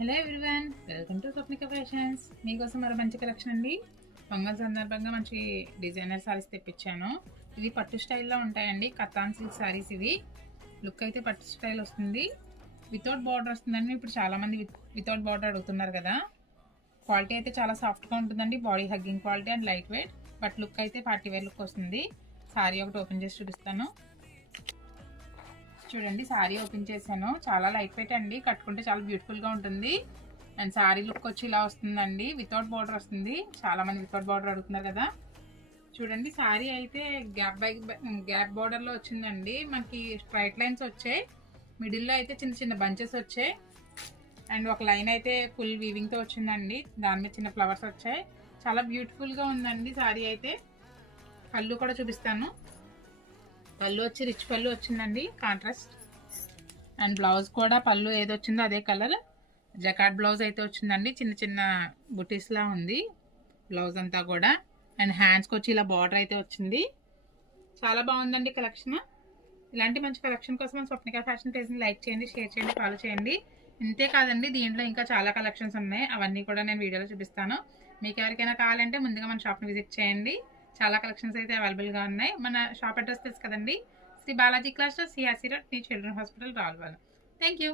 Hello everyone, welcome to Swapnika fashions. మీకోసం మరో మంచి కలెక్షన్ అండి. పొంగల్ సందర్భంగా మంచి డిజైనర్ సారీస్ తెప్పించాను. ఇవి పట్టు స్టైల్లో ఉంటాయండి. కతాన్ సిల్క్ సారీస్. ఇవి లుక్ అయితే పట్టు స్టైల్ వస్తుంది. వితౌట్ బార్డర్ వస్తుందండి. ఇప్పుడు చాలామంది వితౌట్ బార్డర్ అడుగుతున్నారు కదా. క్వాలిటీ అయితే చాలా సాఫ్ట్గా ఉంటుందండి. Body hugging quality and light weight. But look అయితే పార్టీ వేర్ లుక్ వస్తుంది. సారీ ఒకటి ఓపెన్ చేసి చూపిస్తాను. చూడండి, సారీ ఓపెన్ చేశాను. చాలా లైట్ వెయిట్ అండి. కట్టుకుంటే చాలా బ్యూటిఫుల్గా ఉంటుంది. అండ్ సారీ లుక్ వచ్చి ఇలా వస్తుందండి. వితౌట్ బార్డర్ వస్తుంది. చాలా మంది వితౌట్ బార్డర్ అడుగుతున్నారు కదా. చూడండి, సారీ అయితే గ్యాప్ బార్డర్లో వచ్చిందండి. మనకి స్ట్రైట్ లైన్స్ వచ్చాయి. మిడిల్లో అయితే చిన్న చిన్న బంచెస్ వచ్చాయి. అండ్ ఒక లైన్ అయితే ఫుల్ వీవింగ్తో వచ్చిందండి. దాని మీద చిన్న ఫ్లవర్స్ వచ్చాయి. చాలా బ్యూటిఫుల్గా ఉందండి సారీ అయితే. పళ్ళు కూడా చూపిస్తాను. పళ్ళు వచ్చి రిచ్ పళ్ళు వచ్చిందండి, కాంట్రాస్ట్. అండ్ బ్లౌజ్ కూడా పళ్ళు ఏది వచ్చిందో అదే కలర్. జకాట్ బ్లౌజ్ అయితే వచ్చిందండి. చిన్న చిన్న బుటీస్లా ఉంది బ్లౌజ్ అంతా కూడా. అండ్ హ్యాండ్స్కి వచ్చి ఇలా బార్డర్ అయితే వచ్చింది. చాలా బాగుందండి కలెక్షన్. ఇలాంటి మంచి కలెక్షన్ కోసం మన స్వప్నిక ఫ్యాషన్ పేజ్ని లైక్ చేయండి, షేర్ చేయండి, ఫాలో చేయండి. ఇంతే కాదండి, దీంట్లో ఇంకా చాలా కలెక్షన్స్ ఉన్నాయి. అవన్నీ కూడా నేను వీడియోలో చూపిస్తాను. మీకు ఎవరికైనా కావాలంటే ముందుగా మన షాప్ని విజిట్ చేయండి. చాలా కలెక్షన్స్ అయితే అవైలబుల్గా ఉన్నాయి. మన షాప్ అడ్రస్ తెలుసు కదండి, Sri Balaji class, CRC road, near children hospital, Ravulapalem. Thank you.